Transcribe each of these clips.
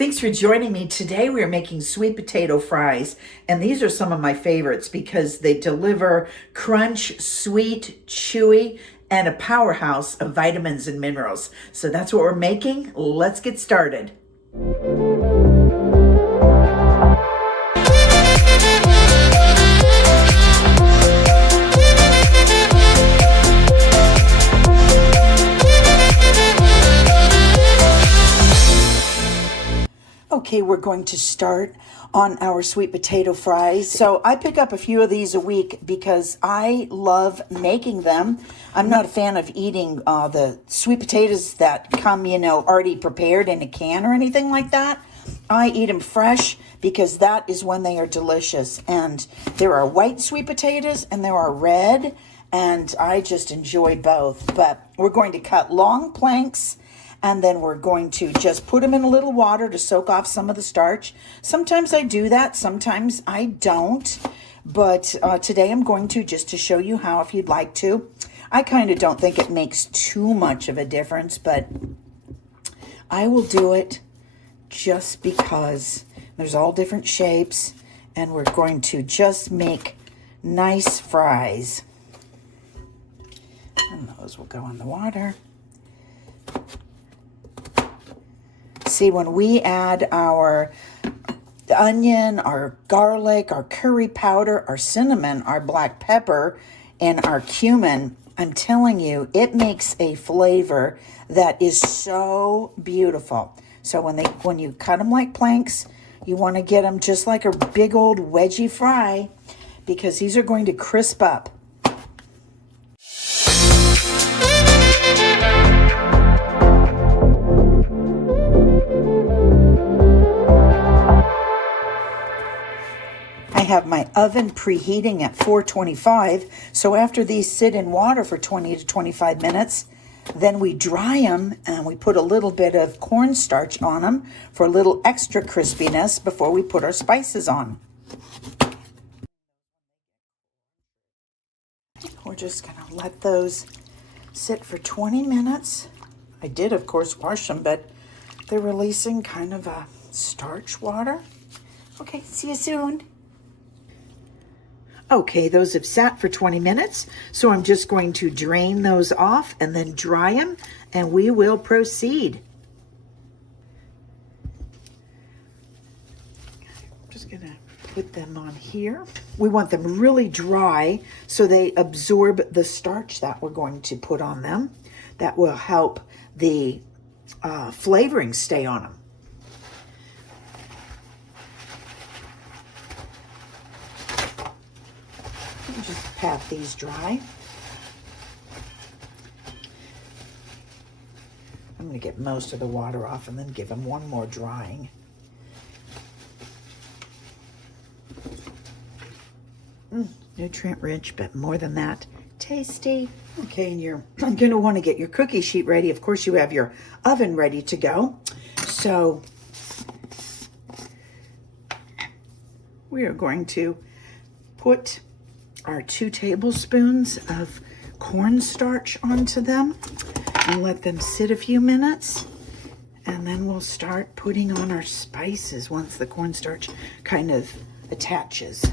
Thanks for joining me. Today we are making sweet potato fries, and these are some of my favorites because they deliver crunch, sweet, chewy, and a powerhouse of vitamins and minerals. So that's what we're making. Let's get started. Okay, we're going to start on our sweet potato fries. So I pick up a few of these a week because I love making them. I'm not a fan of eating the sweet potatoes that come, already prepared in a can or anything like that. I eat them fresh because that is when they are delicious. And there are white sweet potatoes and there are red, and I just enjoy both. But we're going to cut long planks, and then we're going to just put them in a little water to soak off some of the starch. Sometimes I do that, sometimes I don't. But today I'm going to, just to show you how, if you'd like to. I kind of don't think it makes too much of a difference, but I will do it just because there's all different shapes, and we're going to just make nice fries. And those will go in the water. See, when we add our onion, our garlic, our curry powder, our cinnamon, our black pepper, and our cumin, I'm telling you, it makes a flavor that is so beautiful. So when you cut them like planks, you want to get them just like a big old wedgie fry, because these are going to crisp up. I have my oven preheating at 425, so after these sit in water for 20 to 25 minutes, then we dry them and we put a little bit of cornstarch on them for a little extra crispiness before we put our spices on. We're just going to let those sit for 20 minutes. I did, of course, wash them, but they're releasing kind of a starch water. Okay, see you soon. Okay, those have sat for 20 minutes, so I'm just going to drain those off and then dry them, and we will proceed. I'm just gonna put them on here. We want them really dry so they absorb the starch that we're going to put on them. That will help the flavoring stay on them. Just pat these dry. I'm going to get most of the water off and then give them one more drying. Nutrient rich, but more than that, tasty. Okay, and you're going to want to get your cookie sheet ready. Of course, you have your oven ready to go. So we are going to put our 2 tablespoons of cornstarch onto them and let them sit a few minutes, and then we'll start putting on our spices once the cornstarch kind of attaches.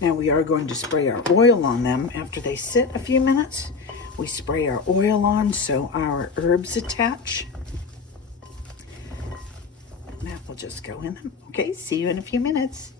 Now we are going to spray our oil on them after they sit a few minutes. We spray our oil on so our herbs attach. And that will just go in them. Okay, see you in a few minutes.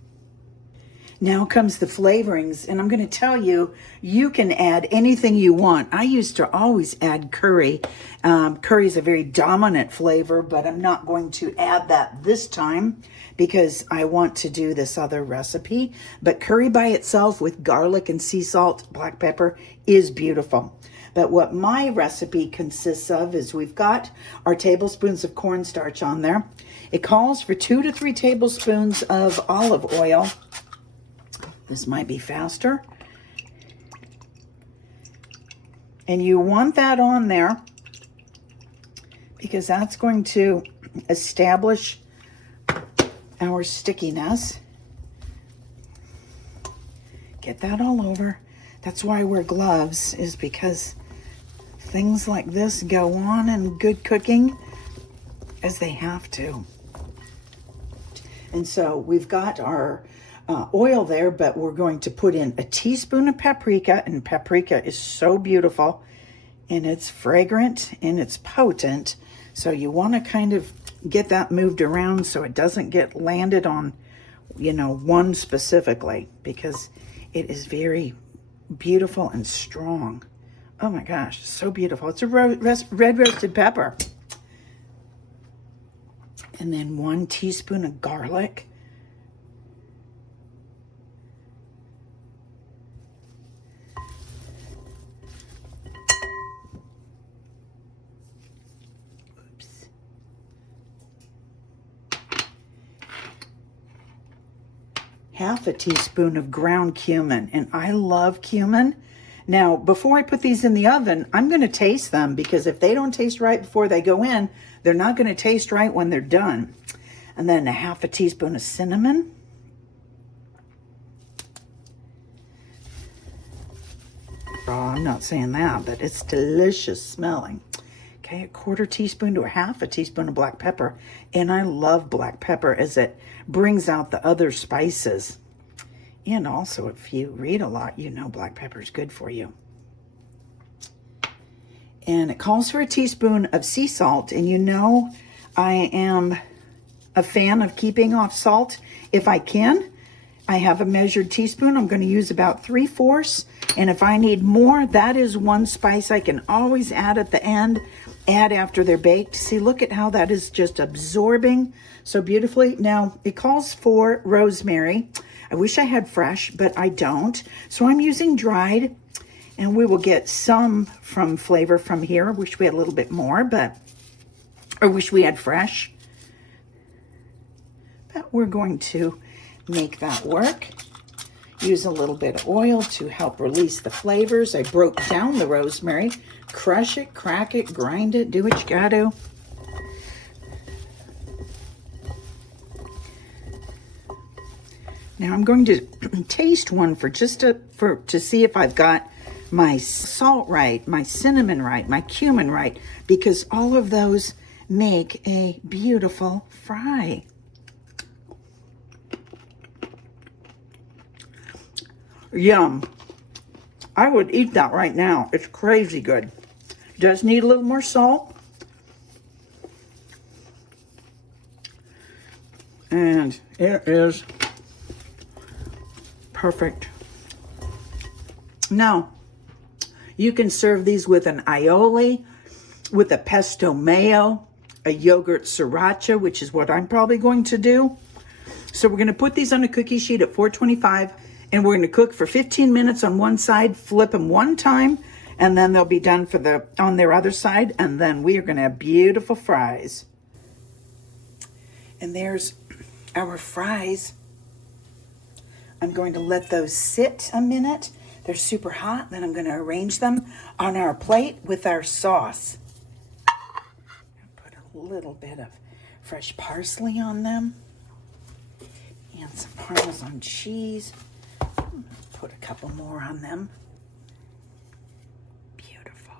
Now comes the flavorings, and I'm going to tell you, you can add anything you want. I used to always add curry. Curry is a very dominant flavor, but I'm not going to add that this time because I want to do this other recipe. But curry by itself with garlic and sea salt, black pepper is beautiful. But what my recipe consists of is we've got our tablespoons of cornstarch on there. It calls for 2 to 3 tablespoons of olive oil. This might be faster. And you want that on there because that's going to establish our stickiness. Get that all over. That's why I wear gloves, is because things like this go on in good cooking as they have to. And so we've got our oil there, but we're going to put in a teaspoon of paprika, and paprika is so beautiful and it's fragrant and it's potent. So you want to kind of get that moved around so it doesn't get landed on, you know, one specifically, because it is very beautiful and strong. Oh my gosh, so beautiful. It's a red roasted pepper. And then 1 teaspoon of garlic. Oops. Half a teaspoon of ground cumin, and I love cumin. Now, before I put these in the oven, I'm going to taste them, because if they don't taste right before they go in, they're not going to taste right when they're done. And then a half a teaspoon of cinnamon. Oh, I'm not saying that, but it's delicious smelling. Okay, a 1/4 teaspoon to a half a teaspoon of black pepper. And I love black pepper as it brings out the other spices. And also, if you read a lot, you know black pepper is good for you. And it calls for a teaspoon of sea salt. And you know, I am a fan of keeping off salt if I can. I have a measured teaspoon. I'm going to use about 3/4. And if I need more, that is one spice I can always add at the end, add after they're baked. See, look at how that is just absorbing so beautifully. Now, it calls for rosemary. I wish I had fresh, but I don't. So I'm using dried, and we will get some from flavor from here. I wish we had a little bit more, but I wish we had fresh. But we're going to make that work. Use a little bit of oil to help release the flavors. I broke down the rosemary. Crush it, crack it, grind it, do what you gotta. Now I'm going to taste one for just to see if I've got my salt right, my cinnamon right, my cumin right, because all of those make a beautiful fry. Yum. I would eat that right now. It's crazy good. Does need a little more salt. And it is perfect. Now, you can serve these with an aioli, with a pesto mayo, a yogurt sriracha, which is what I'm probably going to do. So we're going to put these on a cookie sheet at 425, and we're going to cook for 15 minutes on one side, flip them one time, and then they'll be done for on their other side, and then we are going to have beautiful fries. And there's our fries. I'm going to let those sit a minute. They're super hot. Then I'm going to arrange them on our plate with our sauce. Put a little bit of fresh parsley on them and some Parmesan cheese. Put a couple more on them. Beautiful.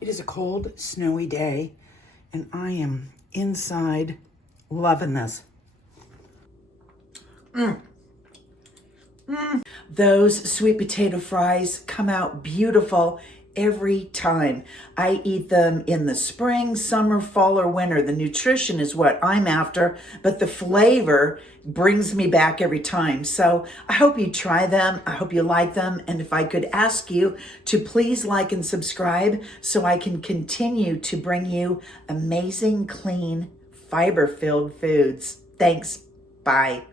It is a cold, snowy day, and I am inside loving this. Those sweet potato fries come out beautiful every time. I eat them in the spring, summer, fall, or winter. The nutrition is what I'm after, but the flavor brings me back every time. So I hope you try them. I hope you like them. And if I could ask you to please like and subscribe so I can continue to bring you amazing, clean, fiber-filled foods. Thanks. Bye.